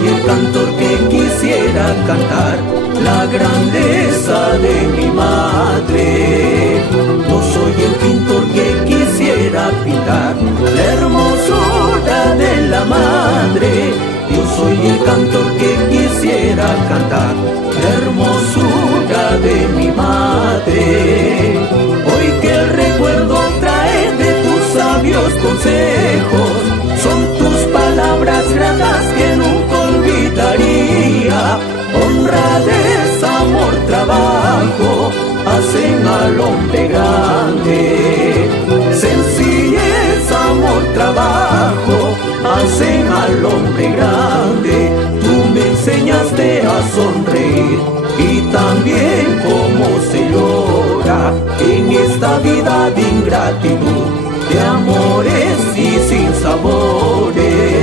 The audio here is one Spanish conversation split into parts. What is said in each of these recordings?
soy el cantor que quisiera cantar la grandeza de mi madre. Yo soy el pintor que quisiera pintar la hermosura de la madre. Yo soy el cantor que quisiera cantar la hermosura de mi madre. Hoy que el recuerdo trae de tus sabios consejos, son tus palabras gratas que nunca olvidaría. Honradez, amor, trabajo hacen al hombre grande. Sencillez, amor, trabajo hacen al hombre grande. Tú me enseñaste a sonreír y también cómo se llora en esta vida de ingratitud, de amores y sin sabores.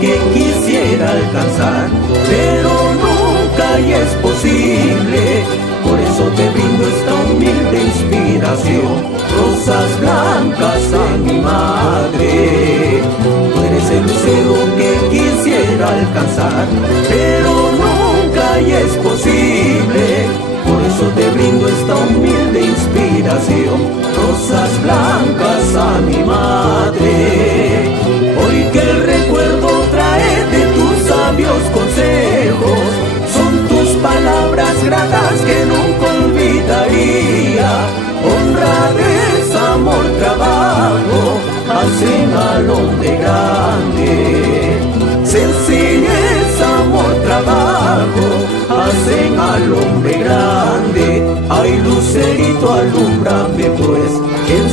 Que quisiera alcanzar, pero nunca y es posible. Por eso te brindo esta humilde inspiración, rosas blancas a mi madre. Tú eres el lucero que quisiera alcanzar, pero nunca y es posible. Por eso te brindo esta humilde inspiración, rosas blancas a mi madre. Hoy que el recuerdo trae de tus sabios consejos, son tus palabras gratas que nunca olvidaría. Honradez, amor, trabajo hacen al hombre grande. Sencillez, amor, trabajo hacen al hombre grande. Ay, lucerito, alúmbrame pues, el